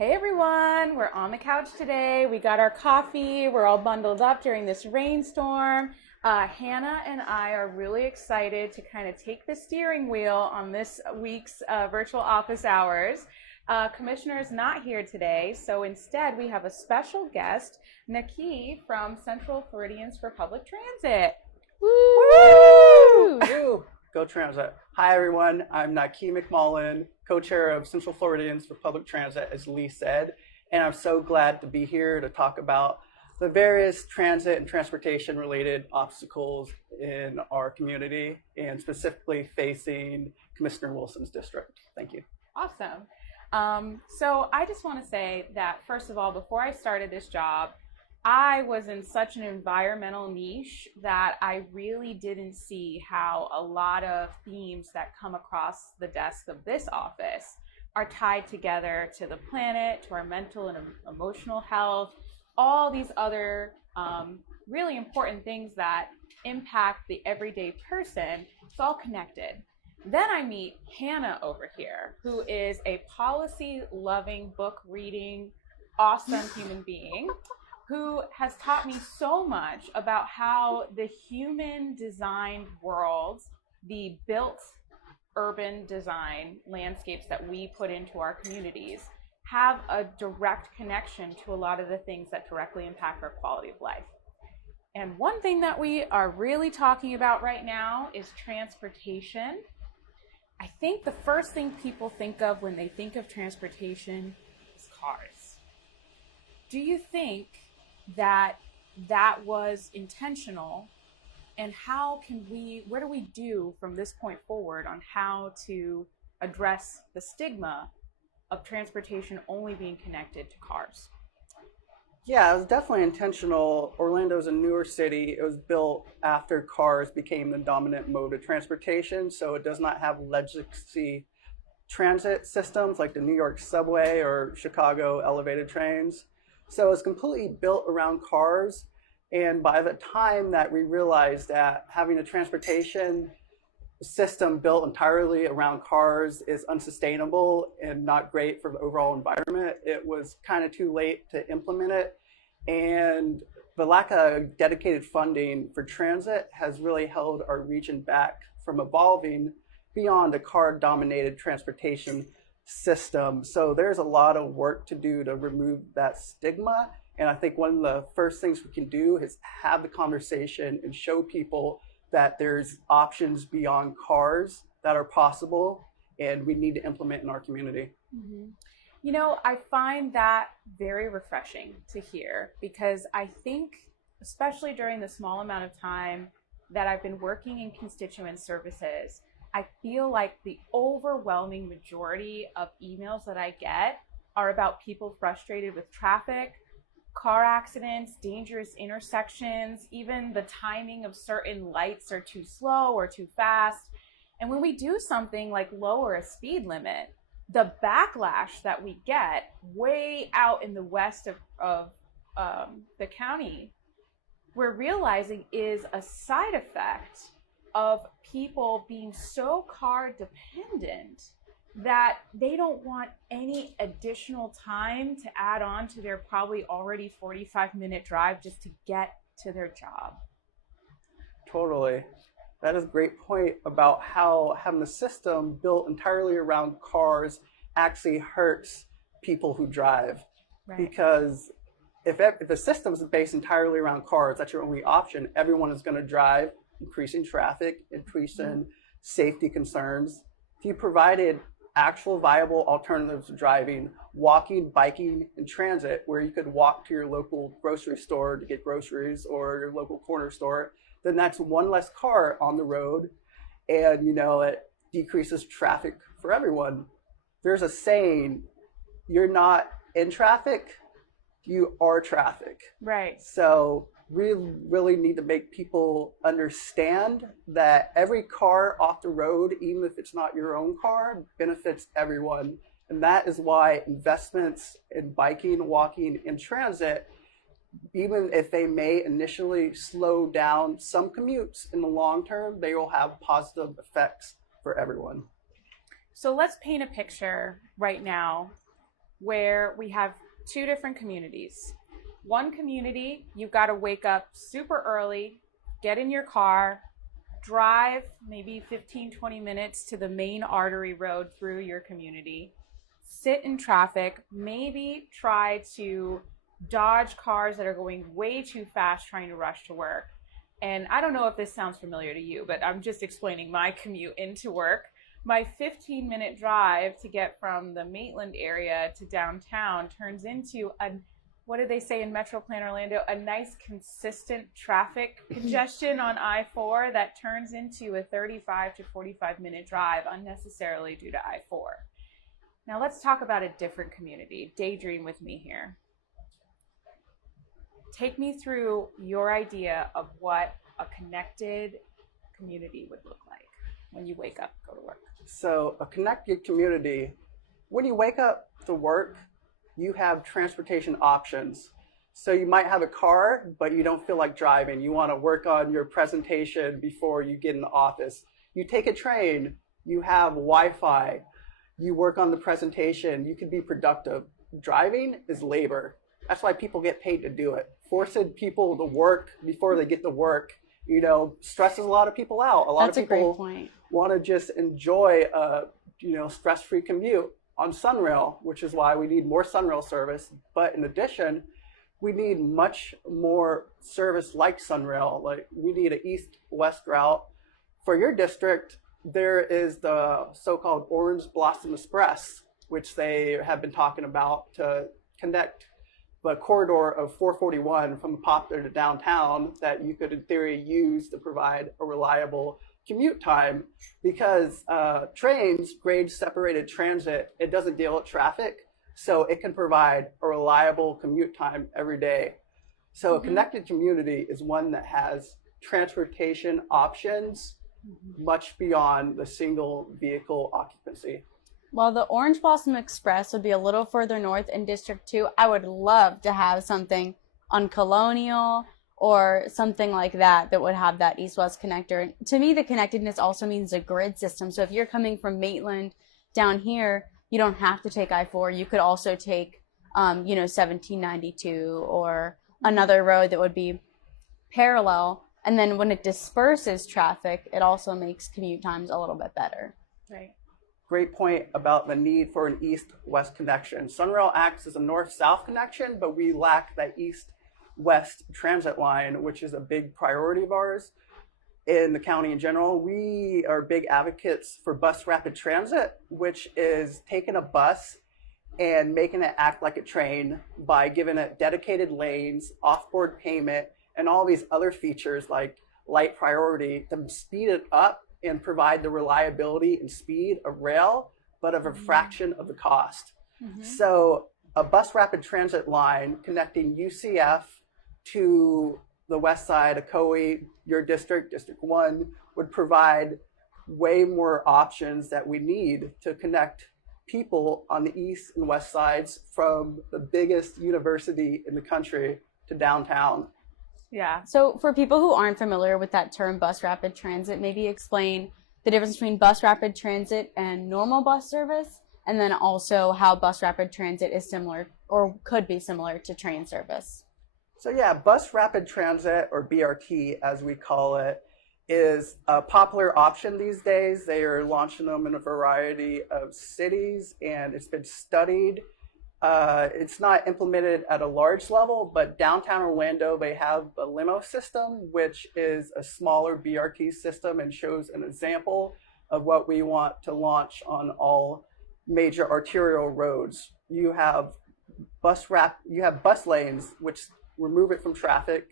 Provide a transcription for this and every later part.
Hey everyone, we're on the couch today. We got our coffee. We're all bundled up during this rainstorm. Hannah and I are really excited to kind of take the steering wheel on this week's virtual office hours. Commissioner is not here today, so instead we have a special guest, Naqiy from Central Floridians for Public Transit. Woo! Woo! Go Transit. Hi everyone, I'm Naqiy McMullen, co-chair of Central Floridians for Public Transit, as Lee said, and I'm so glad to be here to talk about the various transit and transportation related obstacles in our community and specifically facing Commissioner Wilson's district. Thank you. Awesome. So I just want to say that, first of all, before I started this job, I was in such an environmental niche that I really didn't see how a lot of themes that come across the desk of this office are tied together to the planet, to our mental and emotional health, all these other really important things that impact the everyday person. It's all connected. Then I meet Hannah over here, who is a policy-loving, book-reading, awesome human being who has taught me so much about how the human designed world, the built urban design landscapes that we put into our communities have a direct connection to a lot of the things that directly impact our quality of life. And one thing that we are really talking about right now is transportation. I think the first thing people think of when they think of transportation is cars. Do you think that was intentional, and what do we do from this point forward on how to address the stigma of transportation only being connected to cars? Yeah, it was definitely intentional. Orlando is a newer city. It was built after cars became the dominant mode of transportation, so it does not have legacy transit systems like the New York subway or Chicago elevated trains. So it's completely built around cars. And by the time that we realized that having a transportation system built entirely around cars is unsustainable and not great for the overall environment, it was kind of too late to implement it. And the lack of dedicated funding for transit has really held our region back from evolving beyond a car-dominated transportation system. So there's a lot of work to do to remove that stigma. And I think one of the first things we can do is have the conversation and show people that there's options beyond cars that are possible and we need to implement in our community. Mm-hmm. You know, I find that very refreshing to hear, because I think, especially during the small amount of time that I've been working in constituent services, I feel like the overwhelming majority of emails that I get are about people frustrated with traffic, car accidents, dangerous intersections, even the timing of certain lights are too slow or too fast. And when we do something like lower a speed limit, the backlash that we get way out in the west of the county, we're realizing is a side effect of people being so car dependent that they don't want any additional time to add on to their probably already 45-minute drive just to get to their job. Totally. That is a great point about how having the system built entirely around cars actually hurts people who drive. Right. Because if the system is based entirely around cars, that's your only option, everyone is going to drive, increasing traffic, increasing safety concerns. If you provided actual viable alternatives to driving, walking, biking, and transit, where you could walk to your local grocery store to get groceries or your local corner store, then that's one less car on the road, and it decreases traffic for everyone. There's a saying, you're not in traffic, you are traffic. Right. So we really need to make people understand that every car off the road, even if it's not your own car, benefits everyone. And that is why investments in biking, walking, and transit, even if they may initially slow down some commutes, in the long term, they will have positive effects for everyone. So let's paint a picture right now where we have two different communities. One community, you've got to wake up super early, get in your car, drive maybe 15, 20 minutes to the main artery road through your community, sit in traffic, maybe try to dodge cars that are going way too fast trying to rush to work. And I don't know if this sounds familiar to you, but I'm just explaining my commute into work. My 15-minute drive to get from the Maitland area to downtown turns into a, what did they say in Metro Plan Orlando? A nice consistent traffic congestion on I-4 that turns into a 35 to 45-minute drive unnecessarily due to I-4. Now let's talk about a different community. Daydream with me here. Take me through your idea of what a connected community would look like when you wake up, go to work. So a connected community, when you wake up to work, you have transportation options. So you might have a car, but you don't feel like driving. You want to work on your presentation before you get in the office. You take a train, you have Wi-Fi, you work on the presentation, you can be productive. Driving is labor. That's why people get paid to do it. Forcing people to work before they get to work, stresses a lot of people out. A lot of people want to just enjoy a, stress-free commute on Sunrail, which is why we need more Sunrail service. But in addition, we need much more service like Sunrail. Like we need an east-west route. For your district, there is the so-called Orange Blossom Express, which they have been talking about to connect the corridor of 441 from Poplar to downtown that you could in theory use to provide a reliable commute time, because trains, grade separated transit, it doesn't deal with traffic, so it can provide a reliable commute time every day. So a connected community is one that has transportation options much beyond the single vehicle occupancy. While the Orange Blossom Express would be a little further north in District 2, I would love to have something on Colonial or something like that that would have that east-west connector. To me, the connectedness also means a grid system. So if you're coming from Maitland down here, you don't have to take I-4. You could also take, 1792 or another road that would be parallel. And then when it disperses traffic, it also makes commute times a little bit better. Right. Great point about the need for an east-west connection. Sunrail acts as a north-south connection, but we lack that east-west transit line, which is a big priority of ours in the county in general. We are big advocates for bus rapid transit, which is taking a bus and making it act like a train by giving it dedicated lanes, off-board payment, and all these other features like light priority to speed it up and provide the reliability and speed of rail, but of a fraction of the cost. So a bus rapid transit line connecting UCF to the west side of Coe, your district, District 1, would provide way more options that we need to connect people on the east and west sides from the biggest university in the country to downtown. Yeah. So for people who aren't familiar with that term bus rapid transit, maybe explain the difference between bus rapid transit and normal bus service, and then also how bus rapid transit is similar or could be similar to train service. So yeah, bus rapid transit, or BRT as we call it, is a popular option these days. They are launching them in a variety of cities, and it's been studied. It's not implemented at a large level, but downtown Orlando, they have a limo system, which is a smaller BRT system and shows an example of what we want to launch on all major arterial roads. You have bus lanes, which remove it from traffic,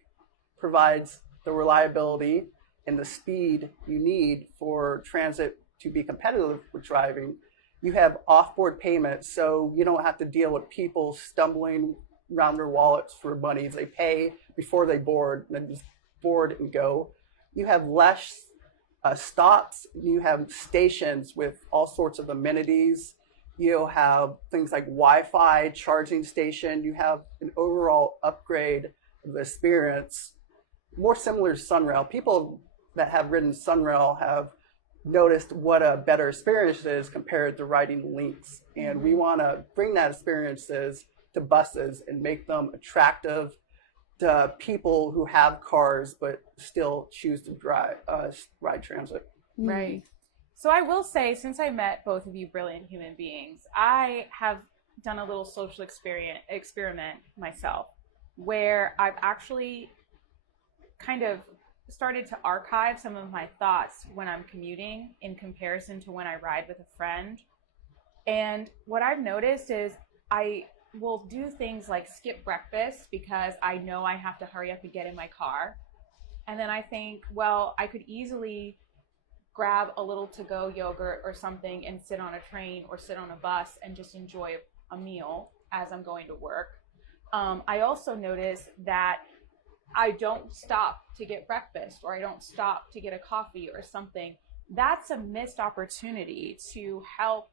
provides the reliability and the speed you need for transit to be competitive with driving. You have off-board payments, so you don't have to deal with people stumbling around their wallets for money. They pay before they board, and then just board and go. You have less stops. You have stations with all sorts of amenities. You have things like Wi-Fi, charging station. You have an overall upgrade of the experience, more similar to Sunrail. People that have ridden Sunrail have noticed what a better experience is compared to riding links. And we want to bring that experiences to buses and make them attractive to people who have cars but still choose to ride transit. Right. So I will say, since I met both of you brilliant human beings, I have done a little social experiment myself, where I've actually kind of started to archive some of my thoughts when I'm commuting in comparison to when I ride with a friend. And what I've noticed is I will do things like skip breakfast because I know I have to hurry up and get in my car. And then I think, well, I could easily grab a little to-go yogurt or something and sit on a train or sit on a bus and just enjoy a meal as I'm going to work. I also notice that I don't stop to get breakfast, or I don't stop to get a coffee or something. That's a missed opportunity to help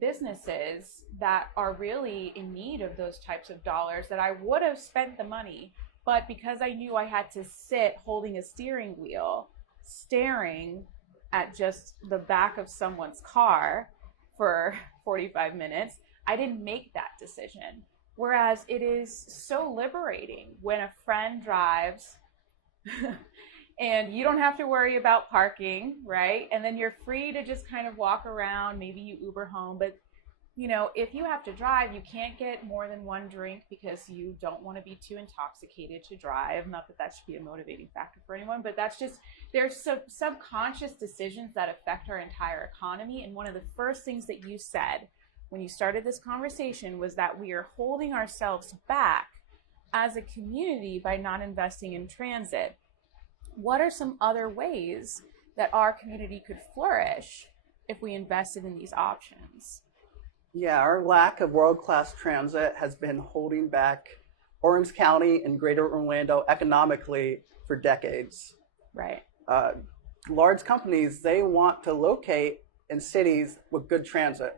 businesses that are really in need of those types of dollars that I would have spent the money, but because I knew I had to sit holding a steering wheel, staring at just the back of someone's car for 45 minutes, I didn't make that decision. Whereas it is so liberating when a friend drives and you don't have to worry about parking, right? And then you're free to just kind of walk around. Maybe you Uber home, but you know, if you have to drive, you can't get more than one drink because you don't want to be too intoxicated to drive. Not that that should be a motivating factor for anyone, but that's just, there's some subconscious decisions that affect our entire economy. And one of the first things that you said when you started this conversation was that we are holding ourselves back as a community by not investing in transit. What are some other ways that our community could flourish if we invested in these options? Yeah, our lack of world-class transit has been holding back Orange County and Greater Orlando economically for decades. Right. Large companies, they want to locate in cities with good transit.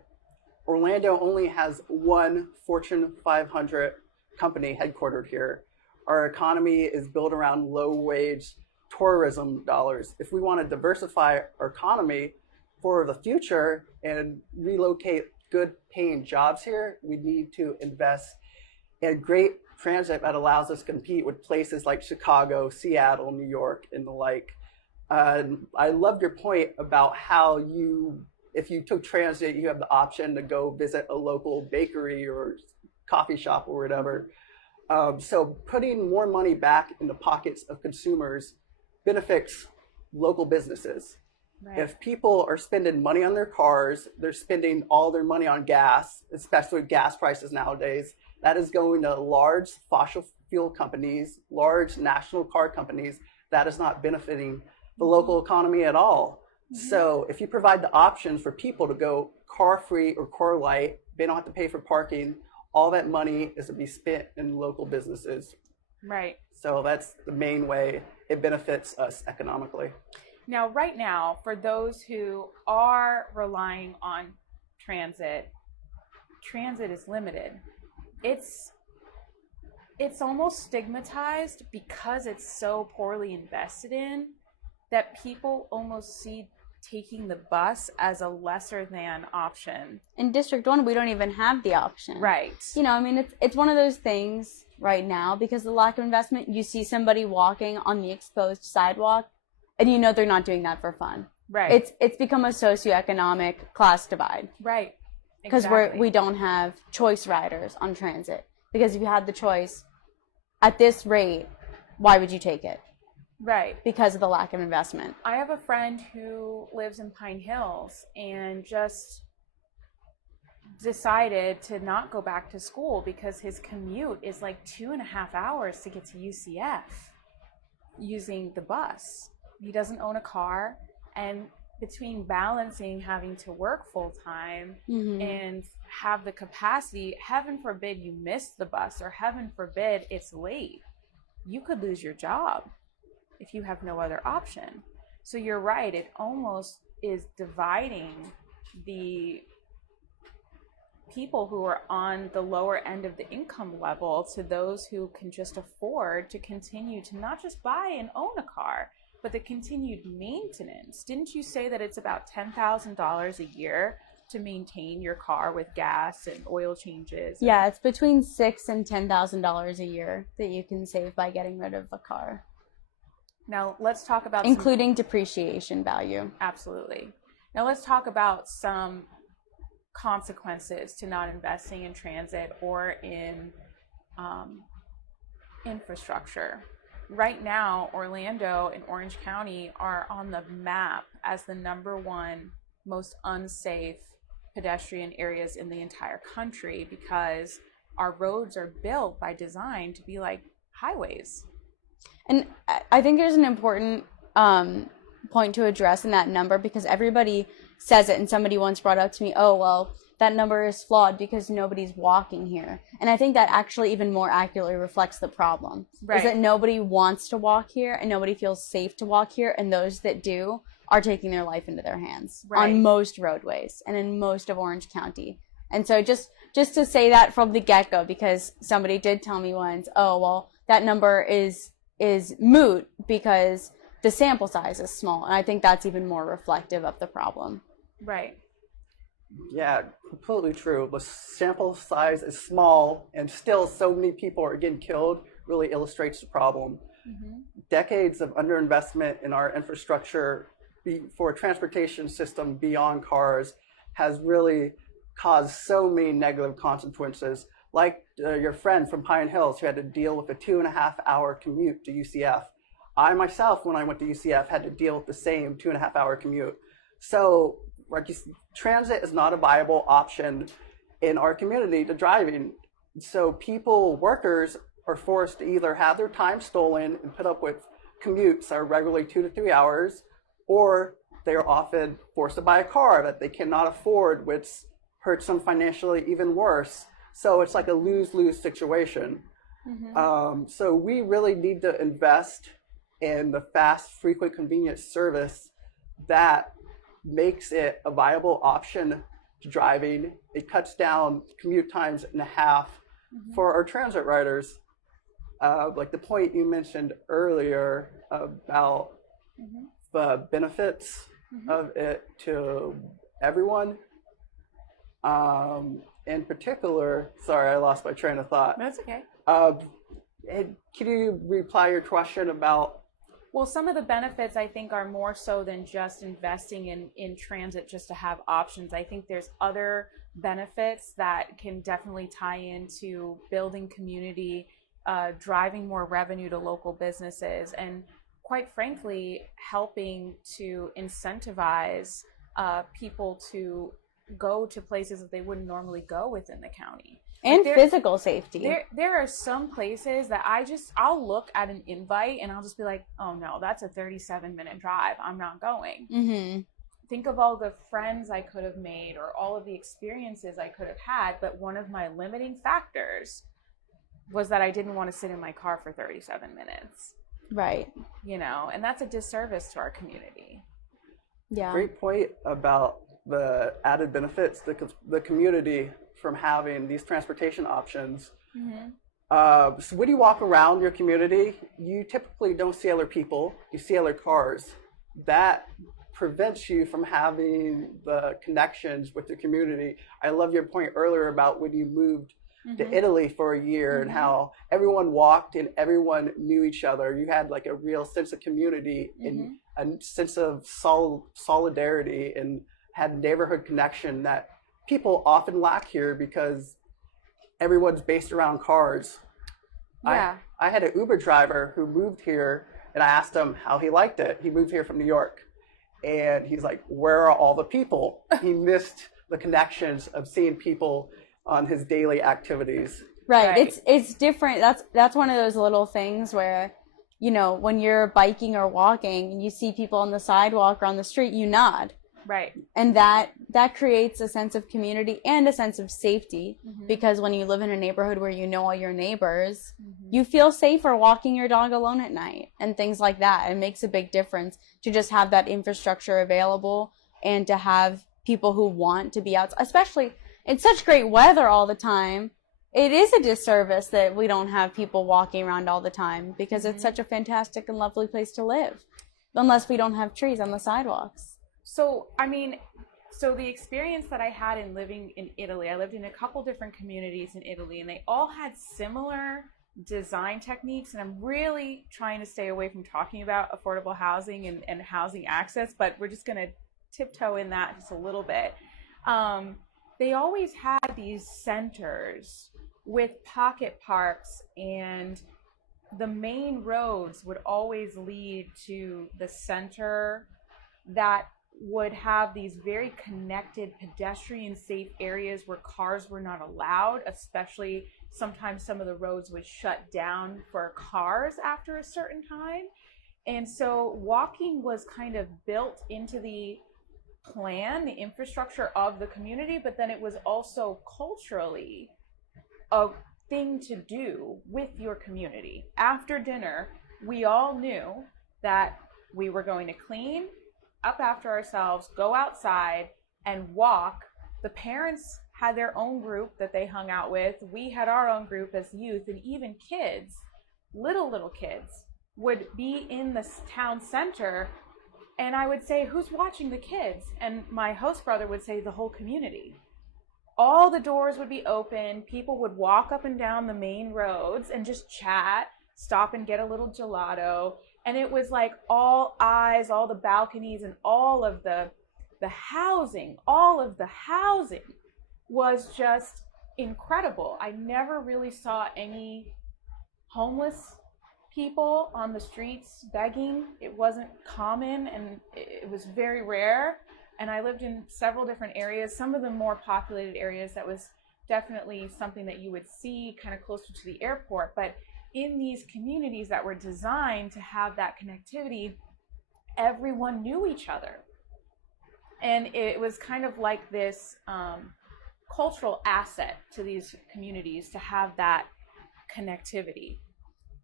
Orlando only has one Fortune 500 company headquartered here. Our economy is built around low-wage tourism dollars. If we want to diversify our economy for the future and relocate good paying jobs here, we need to invest in great transit that allows us to compete with places like Chicago, Seattle, New York, and the like. I loved your point about how if you took transit, you have the option to go visit a local bakery or coffee shop or whatever. So putting more money back in the pockets of consumers benefits local businesses. Right. If people are spending money on their cars, they're spending all their money on gas, especially gas prices nowadays. That is going to large fossil fuel companies, large national car companies. That is not benefiting the local economy at all. So if you provide the options for people to go car free or car light, they don't have to pay for parking. All that money is to be spent in local businesses. Right. So that's the main way it benefits us economically. Now, right now, for those who are relying on transit is limited. It's almost stigmatized because it's so poorly invested in that people almost see taking the bus as a lesser than option. In District 1, we don't even have the option. Right. You know, I mean, it's one of those things right now because of the lack of investment. You see somebody walking on the exposed sidewalk, and you know they're not doing that for fun. Right. It's become a socioeconomic class divide. Right. Because Exactly. we don't have choice riders on transit. Because if you had the choice, at this rate, why would you take it? Right. Because of the lack of investment. I have a friend who lives in Pine Hills and just decided to not go back to school because his commute is like 2.5 hours to get to UCF using the bus. He doesn't own a car, and between balancing having to work full time and have the capacity, heaven forbid you miss the bus or heaven forbid it's late, you could lose your job if you have no other option. So you're right, it almost is dividing the people who are on the lower end of the income level to those who can just afford to continue to not just buy and own a car, but the continued maintenance, didn't you say that it's about $10,000 a year to maintain your car with gas and oil changes? Yeah, it's between $6,000 and $10,000 a year that you can save by getting rid of a car. Now let's talk about including depreciation value. Absolutely. Now let's talk about some consequences to not investing in transit or in infrastructure. Right now, Orlando and Orange County are on the map as the #1 most unsafe pedestrian areas in the entire country because our roads are built by design to be like highways. And I think there's an important point to address in that number, because everybody says it, and somebody once brought up to me, oh, well, that number is flawed because nobody's walking here. And I think that actually even more accurately reflects the problem. Right. Is that nobody wants to walk here and nobody feels safe to walk here, and those that do are taking their life into their hands on most roadways and in most of Orange County. And so just to say that from the get-go, because somebody did tell me once, oh, well, that number is moot because the sample size is small. And I think that's even more reflective of the problem. Right. Yeah, completely true. The sample size is small and still so many people are getting killed really illustrates the problem. Mm-hmm. Decades of underinvestment in our infrastructure for a transportation system beyond cars has really caused so many negative consequences. Like your friend from Pine Hills who had to deal with a 2.5-hour commute to UCF. I myself, when I went to UCF, had to deal with the same 2.5-hour commute. So transit is not a viable option in our community to driving. So workers are forced to either have their time stolen and put up with commutes that are regularly 2 to 3 hours, or they are often forced to buy a car that they cannot afford, which hurts them financially even worse. So it's like a lose-lose situation. Mm-hmm. So we really need to invest in the fast, frequent, convenient service that makes it a viable option to driving. It cuts down commute times in half for our transit riders. Like the point you mentioned earlier about the benefits of it to everyone. In particular, sorry, I lost my train of thought. That's okay. Can you reply your question about? Well, some of the benefits I think are more so than just investing in transit just to have options. I think there's other benefits that can definitely tie into building community, driving more revenue to local businesses, and quite frankly, helping to incentivize people to go to places that they wouldn't normally go within the county. And physical safety. There are some places that I'll look at an invite and I'll just be like, oh no, that's a 37-minute drive. I'm not going. Mm-hmm. Think of all the friends I could have made or all of the experiences I could have had. But one of my limiting factors was that I didn't want to sit in my car for 37 minutes. Right. And that's a disservice to our community. Yeah. Great point about the added benefits, the community from having these transportation options. Mm-hmm. So when you walk around your community, you typically don't see other people, you see other cars. That prevents you from having the connections with the community. I love your point earlier about when you moved to Italy for a year and how everyone walked and everyone knew each other. You had like a real sense of community and a sense of solidarity and had neighborhood connection that people often lack here because everyone's based around cars. Yeah. I had an Uber driver who moved here and I asked him how he liked it. He moved here from New York and he's like, where are all the people? He missed the connections of seeing people on his daily activities. Right. It's different. That's one of those little things where, when you're biking or walking and you see people on the sidewalk or on the street, you nod. Right. And that creates a sense of community and a sense of safety because when you live in a neighborhood where you know all your neighbors, you feel safer walking your dog alone at night and things like that. It makes a big difference to just have that infrastructure available and to have people who want to be out, especially in such great weather all the time. It is a disservice that we don't have people walking around all the time because it's such a fantastic and lovely place to live. unless we don't have trees on the sidewalks. So, I mean, so the experience that I had in living in Italy, I lived in a couple different communities in Italy, and they all had similar design techniques. And I'm really trying to stay away from talking about affordable housing and housing access, but we're just going to tiptoe in that just a little bit. They always had these centers with pocket parks, and the main roads would always lead to the center that would have these very connected pedestrian safe areas where cars were not allowed, especially sometimes some of the roads would shut down for cars after a certain time. And so walking was kind of built into the plan, the infrastructure of the community, but then it was also culturally a thing to do with your community. After dinner, we all knew that we were going to clean up after ourselves, go outside and walk. The parents had their own group that they hung out with. We had our own group as youth, and even kids, little kids, would be in the town center. And I would say, who's watching the kids? And my host brother would say, the whole community. All the doors would be open. People would walk up and down the main roads and just chat, stop and get a little gelato. And it was like all eyes, all the balconies, and all of the housing was just incredible. I never really saw any homeless people on the streets begging. It wasn't common, and it was very rare. And I lived in several different areas, some of the more populated areas. That was definitely something that you would see kind of closer to the airport. But in these communities that were designed to have that connectivity, everyone knew each other. And it was kind of like this cultural asset to these communities to have that connectivity,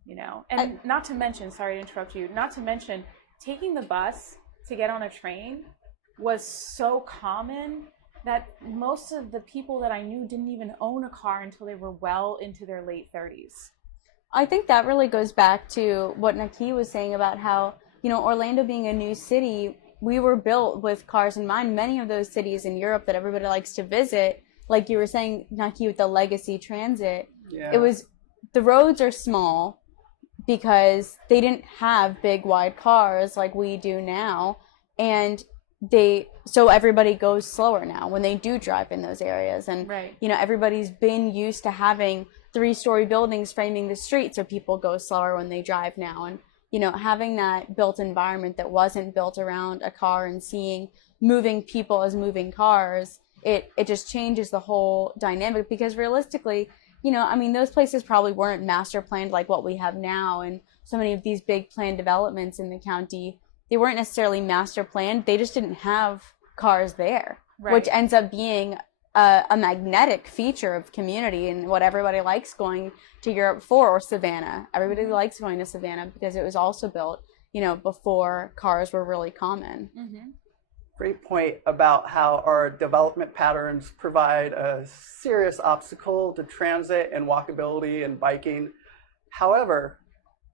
you know. And not to mention, sorry to interrupt you, not to mention taking the bus to get on a train was so common that most of the people that I knew didn't even own a car until they were well into their late 30s. I think that really goes back to what Naqiy was saying about how, you know, Orlando being a new city, we were built with cars in mind. Many of those cities in Europe that everybody likes to visit, like you were saying, Naqiy, with the Legacy Transit, it was, the roads are small because they didn't have big wide cars like we do now, and so everybody goes slower now when they do drive in those areas. And you know, everybody's been used to having 3-story buildings framing the street, so people go slower when they drive now. And you know, having that built environment that wasn't built around a car and seeing moving people as moving cars, it just changes the whole dynamic. Because realistically, you know, I mean, those places probably weren't master planned like what we have now, and so many of these big planned developments in the county, they weren't necessarily master planned. They just didn't have cars there, which ends up being a magnetic feature of community and what everybody likes going to Europe for, or Savannah. Everybody likes going to Savannah because it was also built, you know, before cars were really common. Great point about how our development patterns provide a serious obstacle to transit and walkability and biking. However,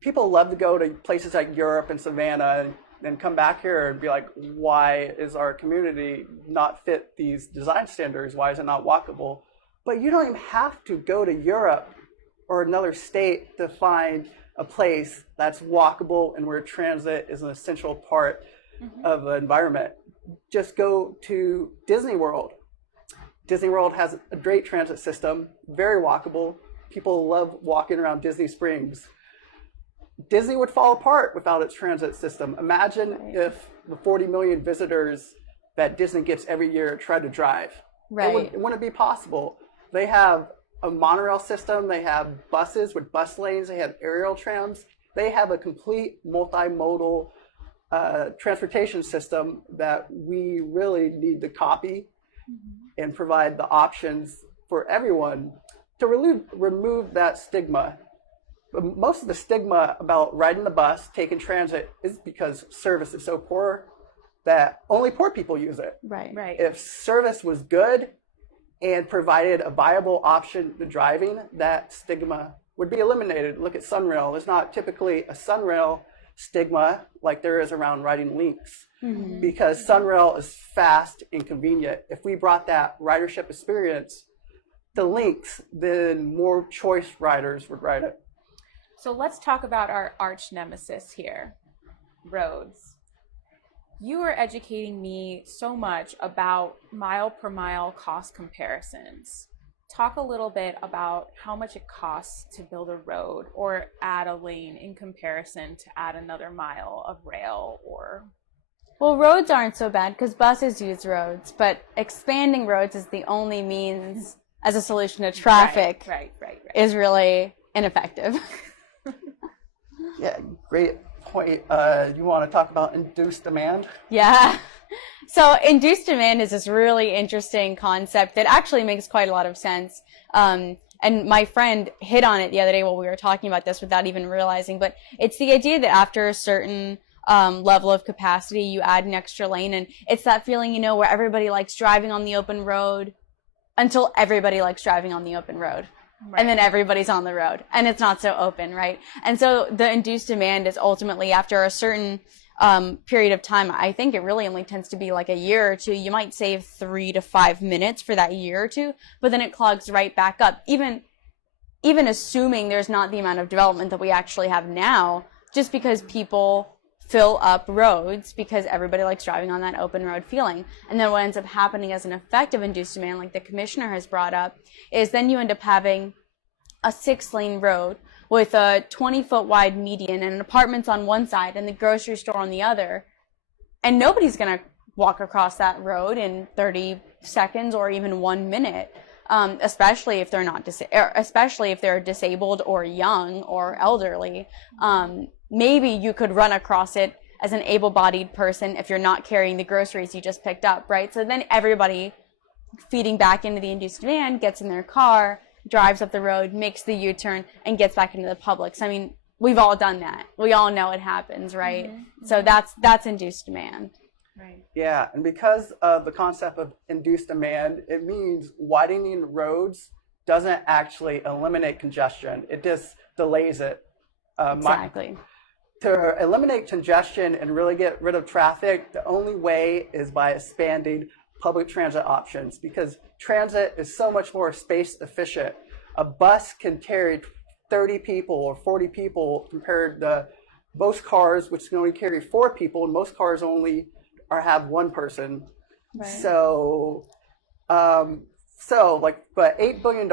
people love to go to places like Europe and Savannah and come back here and be like, why is our community not fit these design standards? Why is it not walkable? But you don't even have to go to Europe or another state to find a place that's walkable and where transit is an essential part of the environment. Just go to Disney World. Disney World has a great transit system, very walkable. People love walking around Disney Springs. Disney would fall apart without its transit system. Imagine if the 40 million visitors that Disney gets every year tried to drive. It wouldn't be possible. They have a monorail system. They have buses with bus lanes. They have aerial trams. They have a complete multimodal transportation system that we really need to copy and provide the options for everyone to remove that stigma. But most of the stigma about riding the bus, taking transit, is because service is so poor that only poor people use it. If service was good and provided a viable option to driving, that stigma would be eliminated. Look at Sunrail. There's not typically a Sunrail stigma like there is around riding links. Mhm. Because Sunrail is fast and convenient. If we brought that ridership experience to links, then more choice riders would ride it. So let's talk about our arch nemesis here, roads. You are educating me so much about mile per mile cost comparisons. Talk a little bit about how much it costs to build a road or add a lane in comparison to add another mile of rail or... Well, roads aren't so bad because buses use roads, but expanding roads is the only means as a solution to traffic Right. is really ineffective. Yeah, great point. You want to talk about induced demand? Yeah. So induced demand is this really interesting concept that actually makes quite a lot of sense. And my friend hit on it the other day while we were talking about this without even realizing, but it's the idea that after a certain level of capacity, you add an extra lane, and it's that feeling, where everybody likes driving on the open road until everybody likes driving on the open road. Right. And then everybody's on the road and it's not so open, right? And so the induced demand is ultimately after a certain period of time. I think it really only tends to be like a year or two. You might save 3 to 5 minutes for that year or two, but then it clogs right back up. Even assuming there's not the amount of development that we actually have now, just because people fill up roads because everybody likes driving on that open road feeling. And then what ends up happening as an effect of induced demand, like the commissioner has brought up, is then you end up having a 6-lane road with a 20-foot wide median and apartments on one side and the grocery store on the other. And nobody's going to walk across that road in 30 seconds or even 1 minute, especially if they're not especially if they're disabled or young or elderly. Maybe you could run across it as an able-bodied person if you're not carrying the groceries you just picked up, right? So then everybody feeding back into the induced demand gets in their car, drives up the road, makes the U-turn, and gets back into the Publix. I mean, we've all done that. We all know it happens, right? Mm-hmm. So that's induced demand. Right. Yeah, and because of the concept of induced demand, it means widening roads doesn't actually eliminate congestion. It just delays it. Exactly. To eliminate congestion and really get rid of traffic, the only way is by expanding public transit options, because transit is so much more space efficient. A bus can carry 30 people or 40 people compared to most cars, which can only carry 4 people, and most cars only have 1 person. Right. So but $8 billion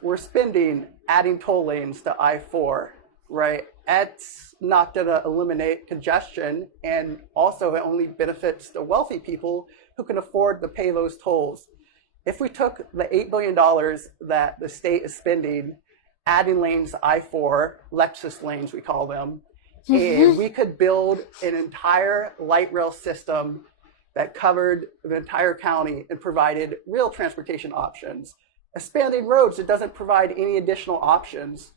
we're spending adding toll lanes to I-4, right? That's not going to eliminate congestion, and also it only benefits the wealthy people who can afford to pay those tolls. If we took the $8 billion that the state is spending, adding lanes to I-4, Lexus lanes we call them, and we could build an entire light rail system that covered the entire county and provided real transportation options. Expanding roads, it doesn't provide any additional options.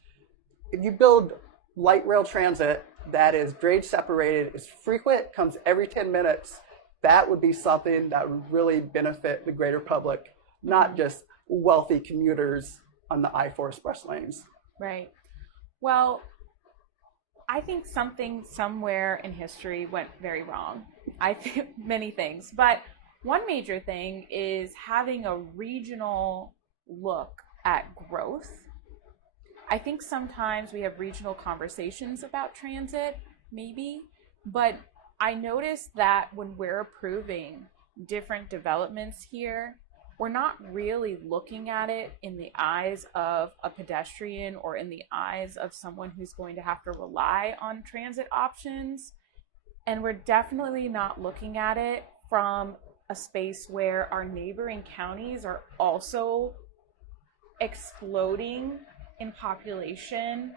If you build light rail transit that is grade separated, is frequent, comes every 10 minutes, that would be something that would really benefit the greater public, not just wealthy commuters on the I-4 express lanes. Right. Well, I think something somewhere in history went very wrong. I think many things, but one major thing is having a regional look at growth. I think sometimes we have regional conversations about transit, maybe, but I noticed that when we're approving different developments here, we're not really looking at it in the eyes of a pedestrian or in the eyes of someone who's going to have to rely on transit options. And we're definitely not looking at it from a space where our neighboring counties are also exploding in population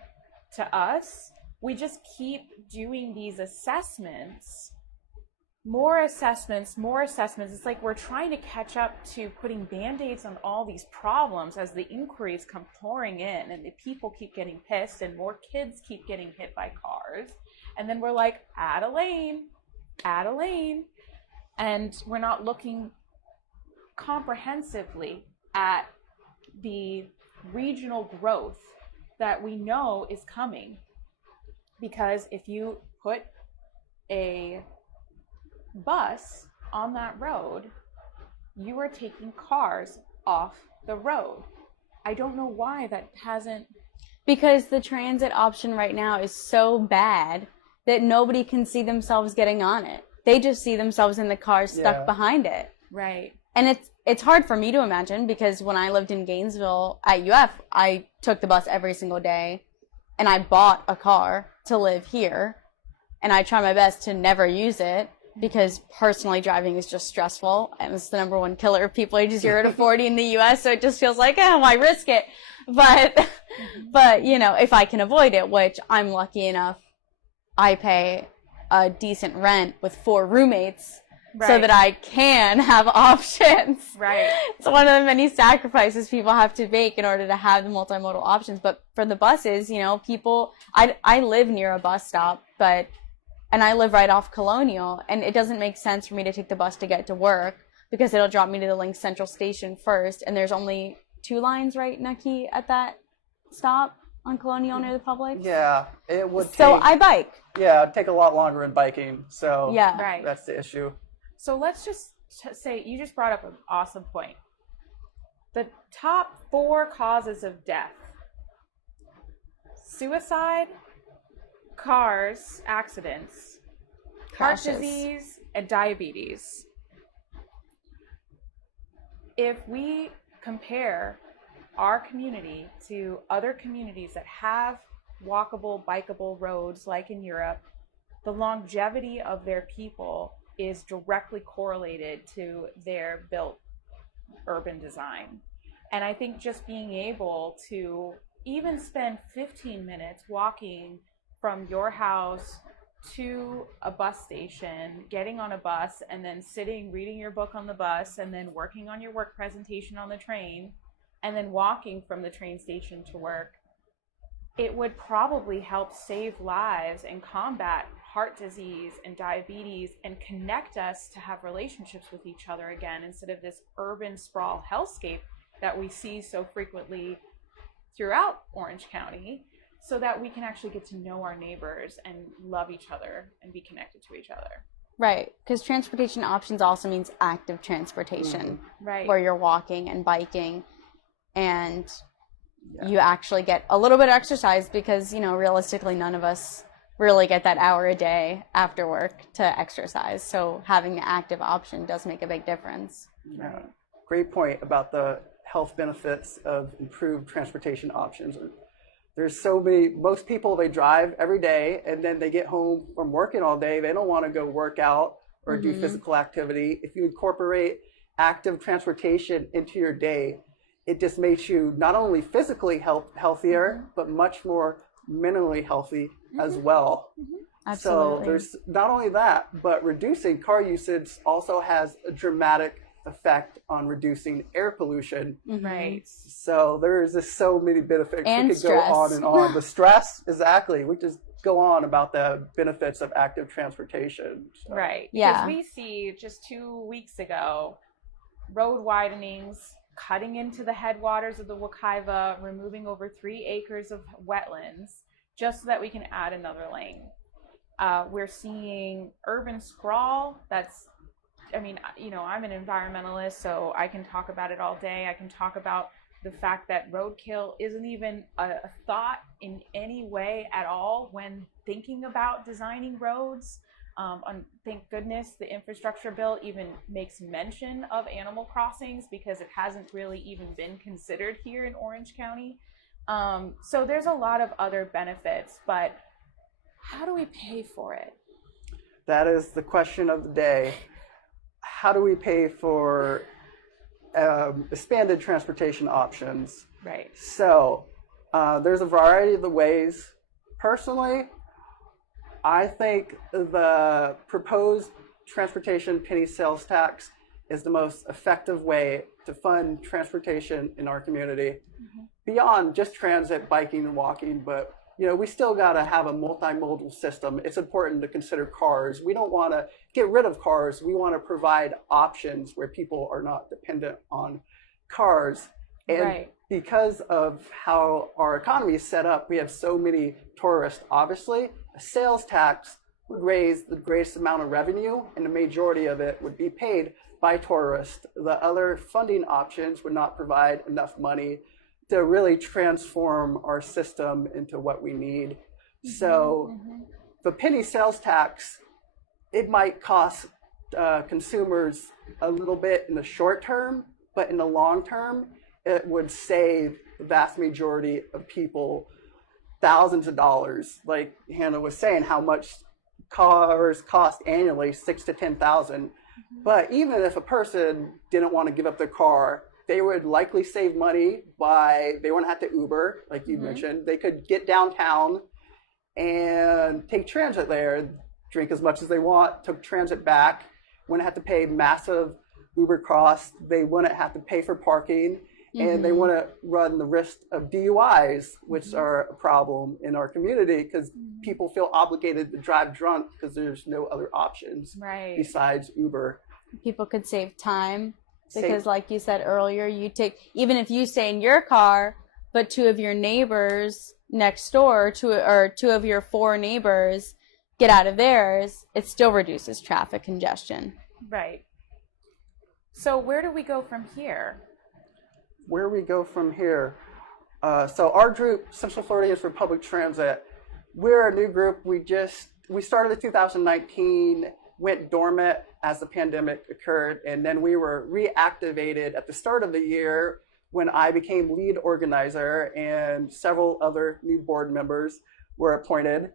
to us. We just keep doing these assessments, more assessments. It's like we're trying to catch up to putting band-aids on all these problems as the inquiries come pouring in and the people keep getting pissed and more kids keep getting hit by cars. And then we're like, add a lane. And we're not looking comprehensively at the regional growth that we know is coming. Because if you put a bus on that road, you are taking cars off the road. I don't know why that hasn't. Because the transit option right now is so bad that nobody can see themselves getting on it. They just see themselves in the car stuck behind it. Right. And it's hard for me to imagine, because when I lived in Gainesville at UF, I took the bus every single day, and I bought a car to live here, and I try my best to never use it, because personally driving is just stressful, and it's the number one killer of people ages 0 to 40 in the US, so it just feels like, oh, why risk it? But you know, if I can avoid it, which I'm lucky enough, I pay a decent rent with 4 roommates, so that I can have options. Right. It's one of the many sacrifices people have to make in order to have the multimodal options. But for the buses, you know, I live near a bus stop, and I live right off Colonial, and it doesn't make sense for me to take the bus to get to work, because it'll drop me to the Link Central Station first, and there's only 2 lines, right, Naqiy, at that stop on Colonial near the Publix? Yeah, it would take... So I bike. Yeah, it'd take a lot longer in biking, so Yeah. Right. that's the issue. So let's just say, you just brought up an awesome point. The top 4 causes of death: suicide, cars, accidents, heart Crashes. disease, and diabetes. If we compare our community to other communities that have walkable, bikeable roads like in Europe, the longevity of their people is directly correlated to their built urban design. And I think just being able to even spend 15 minutes walking from your house to a bus station, getting on a bus, and then sitting, reading your book on the bus, and then working on your work presentation on the train, and then walking from the train station to work, it would probably help save lives and combat heart disease and diabetes, and connect us to have relationships with each other again, instead of this urban sprawl hellscape that we see so frequently throughout Orange County, so that we can actually get to know our neighbors and love each other and be connected to each other. Right, because transportation options also means active transportation, Right. where you're walking and biking, and you actually get a little bit of exercise, because, you know, realistically, none of us really get that hour a day after work to exercise. So having the active option does make a big difference. Yeah. Great point about the health benefits of improved transportation options. There's so many, most people, they drive every day, and then they get home from working all day. They don't want to go work out or do physical activity. If you incorporate active transportation into your day, it just makes you not only physically healthier, but much more mentally healthy as well. Absolutely. So there's not only that, but reducing car usage also has a dramatic effect on reducing air pollution. Right. So there's just so many benefits. And we could stress. go on and on. The stress, exactly. We just go on about the benefits of active transportation. So. Right. Yeah. Because we see just 2 weeks ago, road widenings, cutting into the headwaters of the Wekiva, removing over 3 acres of wetlands, just so that we can add another lane. We're seeing urban sprawl. That's, I mean, you know, I'm an environmentalist, so I can talk about it all day. I can talk about the fact that roadkill isn't even a thought in any way at all when thinking about designing roads. Thank goodness the infrastructure bill even makes mention of animal crossings, because it hasn't really even been considered here in Orange County. So there's a lot of other benefits, but how do we pay for it? That is the question of the day. How do we pay for expanded transportation options? Right. So there's a variety of the ways. Personally, I think the proposed transportation penny sales tax is the most effective way to fund transportation in our community, beyond just transit, biking, and walking. But you know, we still got to have a multimodal system. It's important to consider cars. We don't want to get rid of cars. We want to provide options where people are not dependent on cars. And because of how our economy is set up, we have so many tourists. Obviously, a sales tax would raise the greatest amount of revenue, and the majority of it would be paid by tourists. The other funding options would not provide enough money to really transform our system into what we need. So the penny sales tax, it might cost consumers a little bit in the short term, but in the long term, it would save the vast majority of people thousands of dollars. Like Hannah was saying, how much cars cost annually, 6,000 to 10,000. But even if a person didn't want to give up their car, they would likely save money by, they wouldn't have to Uber, like you mentioned. They could get downtown and take transit there, drink as much as they want, took transit back, wouldn't have to pay massive Uber costs, they wouldn't have to pay for parking, and they wouldn't run the risk of DUIs, which are a problem in our community because people feel obligated to drive drunk because there's no other options besides Uber. People could save time. Because like you said earlier, you take, even if you stay in your car, but two of your neighbors next door, two of your four neighbors get out of theirs, it still reduces traffic congestion. Right. So where do we go from here? Where we go from here? So our group, Central Floridians for Public Transit, we're a new group. We started in 2019, went dormant as the pandemic occurred, and then we were reactivated at the start of the year when I became lead organizer and several other new board members were appointed.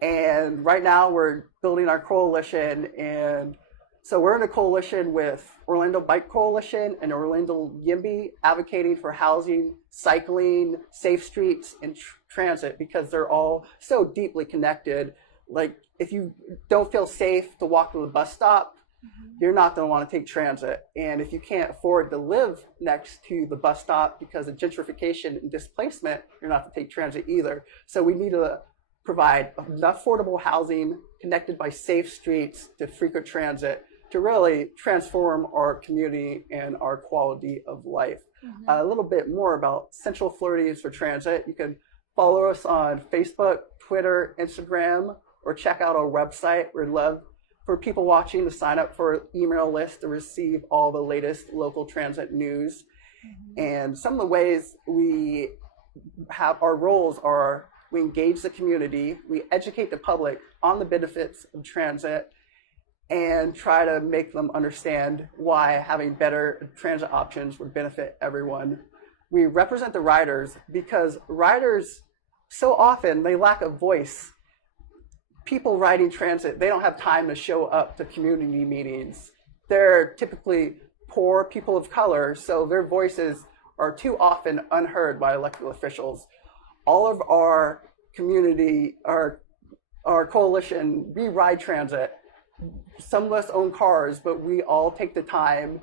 And right now we're building our coalition, and so we're in a coalition with Orlando Bike Coalition and Orlando YIMBY, advocating for housing, cycling, safe streets, and transit because they're all so deeply connected. Like, if you don't feel safe to walk to the bus stop, you're not going to want to take transit. And if you can't afford to live next to the bus stop because of gentrification and displacement, you're not going to take transit either. So we need to provide enough affordable housing connected by safe streets to frequent transit to really transform our community and our quality of life. A little bit more about Central Floridians for Transit. You can follow us on Facebook, Twitter, Instagram, or check out our website. We'd love for people watching to sign up for an email list to receive all the latest local transit news. And some of the ways we have our roles are we engage the community, we educate the public on the benefits of transit, and try to make them understand why having better transit options would benefit everyone. We represent the riders because riders, so often, they lack a voice. People riding transit, they don't have time to show up to community meetings. They're typically poor people of color, so their voices are too often unheard by elected officials. All of our community, our coalition, we ride transit. Some of us own cars, but we all take the time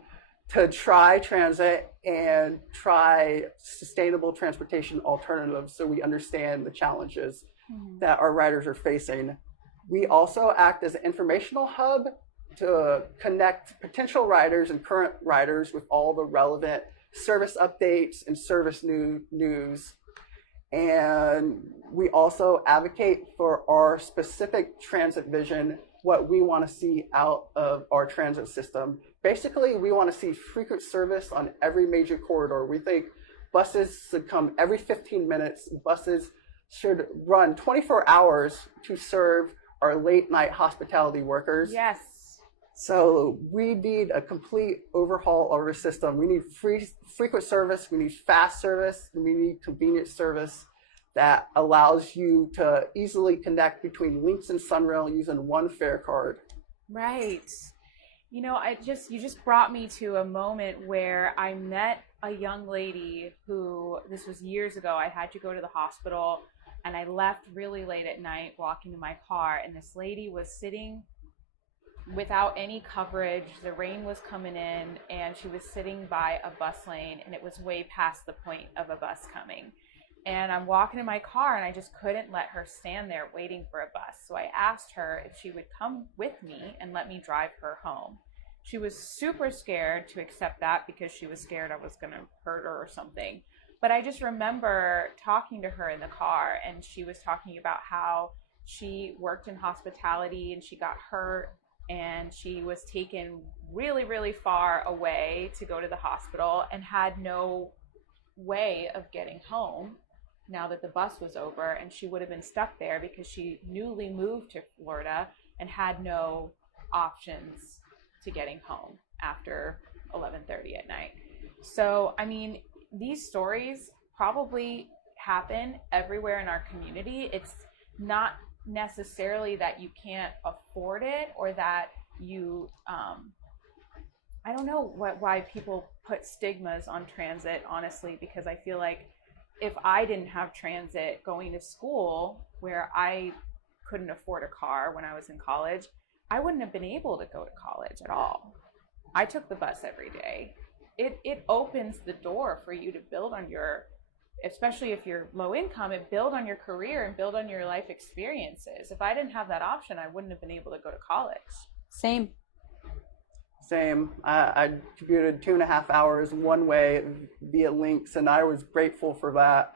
to try transit and try sustainable transportation alternatives so we understand the challenges that our riders are facing. We also act as an informational hub to connect potential riders and current riders with all the relevant service updates and service news. And we also advocate for our specific transit vision, what we want to see out of our transit system. Basically, we want to see frequent service on every major corridor. We think buses should come every 15 minutes. Buses should run 24 hours to serve our late night hospitality workers. Yes. So we need a complete overhaul of our system. We need frequent service, we need fast service, and we need convenient service that allows you to easily connect between Lynx and Sunrail using one fare card. Right. You know, you just brought me to a moment where I met a young lady who, this was years ago, I had to go to the hospital and I left really late at night walking to my car, and this lady was sitting without any coverage. The rain was coming in and she was sitting by a bus lane, and it was way past the point of a bus coming. And I'm walking in my car and I just couldn't let her stand there waiting for a bus. So I asked her if she would come with me and let me drive her home. She was super scared to accept that because she was scared I was going to hurt her or something. But I just remember talking to her in the car, and she was talking about how She worked in hospitality and she got hurt, and she was taken really, really far away to go to the hospital and had no way of getting home now that the bus was over, and she would have been stuck there because she newly moved to Florida and had no options to getting home after 11:30 at night. So, I mean, these stories probably happen everywhere in our community. It's not necessarily that you can't afford it or that you I don't know why people put stigmas on transit, honestly, because I feel like if I didn't have transit going to school where I couldn't afford a car when I was in college, I wouldn't have been able to go to college at all. I took the bus every day. It opens the door for you to build on your, especially if you're low income, and build on your career and build on your life experiences. If I didn't have that option, I wouldn't have been able to go to college. Same. I commuted 2.5 hours one way via links, and I was grateful for that.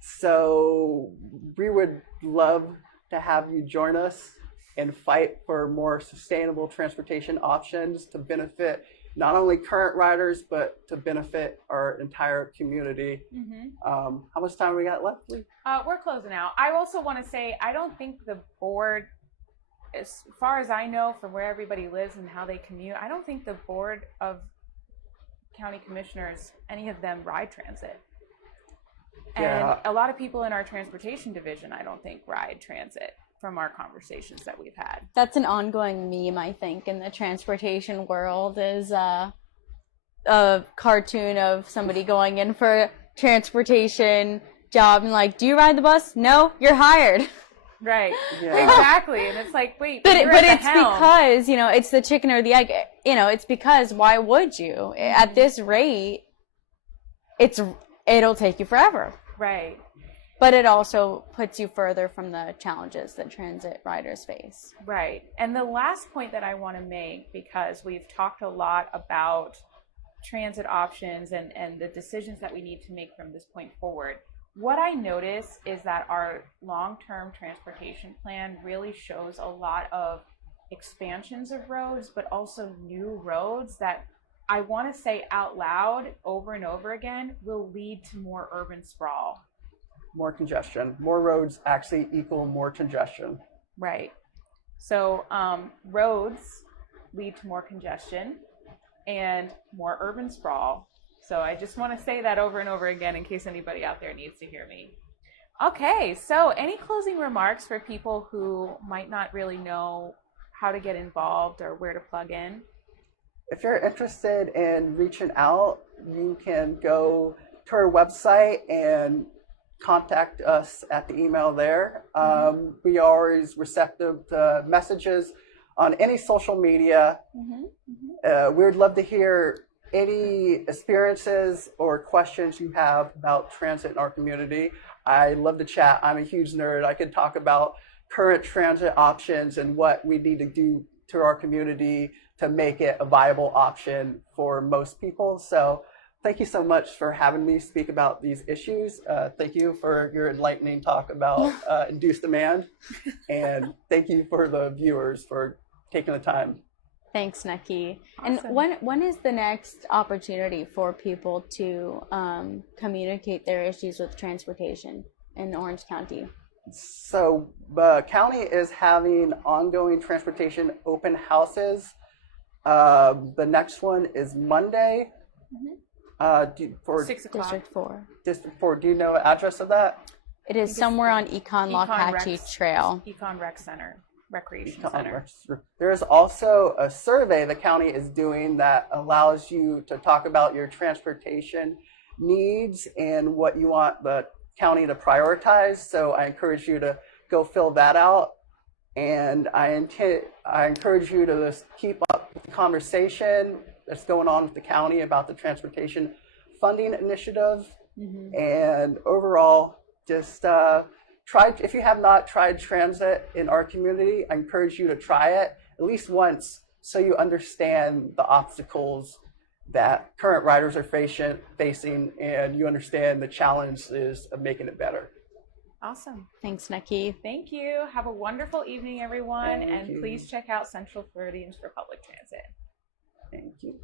So we would love to have you join us and fight for more sustainable transportation options to benefit not only current riders, but to benefit our entire community. How much time we got left, Lee? We're closing out. I also want to say, I don't think the board, as far as I know, from where everybody lives and how they commute, I don't think the board of county commissioners, any of them ride transit. And a lot of people in our transportation division, I don't think ride transit from our conversations that we've had. That's an ongoing meme, I think, in the transportation world, is a cartoon of somebody going in for a transportation job and like, do you ride the bus? No, you're hired. Right. Yeah. Exactly. And it's like, wait, but it's because, you know, it's the chicken or the egg. You know, it's because why would you? At this rate, it'll take you forever. Right. But it also puts you further from the challenges that transit riders face. Right. And the last point that I want to make, because we've talked a lot about transit options and the decisions that we need to make from this point forward, what I notice is that our long-term transportation plan really shows a lot of expansions of roads, but also new roads that I want to say out loud over and over again will lead to more urban sprawl. More congestion. More roads actually equal more congestion. Right. So roads lead to more congestion and more urban sprawl. So I just want to say that over and over again in case anybody out there needs to hear me. Okay, so any closing remarks for people who might not really know how to get involved or where to plug in? If you're interested in reaching out, you can go to our website and contact us at the email there. We are always receptive to messages on any social media. We would love to hear any experiences or questions you have about transit in our community. I love to chat. I'm a huge nerd. I could talk about current transit options and what we need to do to our community to make it a viable option for most people. So thank you so much for having me speak about these issues. Thank you for your enlightening talk about induced demand. And thank you for the viewers for taking the time. Thanks, Naqiy. Awesome. And when is the next opportunity for people to communicate their issues with transportation in Orange County? So the county is having ongoing transportation open houses. The next one is Monday. For 6 o'clock. District 4. District 4. Do you know the address of that? It is somewhere on Econ-Locatchee Trail. Econ Rec Center. Recreation Center. There's also a survey the county is doing that allows you to talk about your transportation needs and what you want the county to prioritize. So I encourage you to go fill that out. And I encourage you to just keep up with the conversation that's going on with the county about the transportation funding initiative. And overall, just if you have not tried transit in our community, I encourage you to try it at least once so you understand the obstacles that current riders are facing and you understand the challenges of making it better. Awesome. Thanks, Naqiy. Thank you. Have a wonderful evening, everyone. Thank and you. please check out Central Floridians for public transit. Thank you.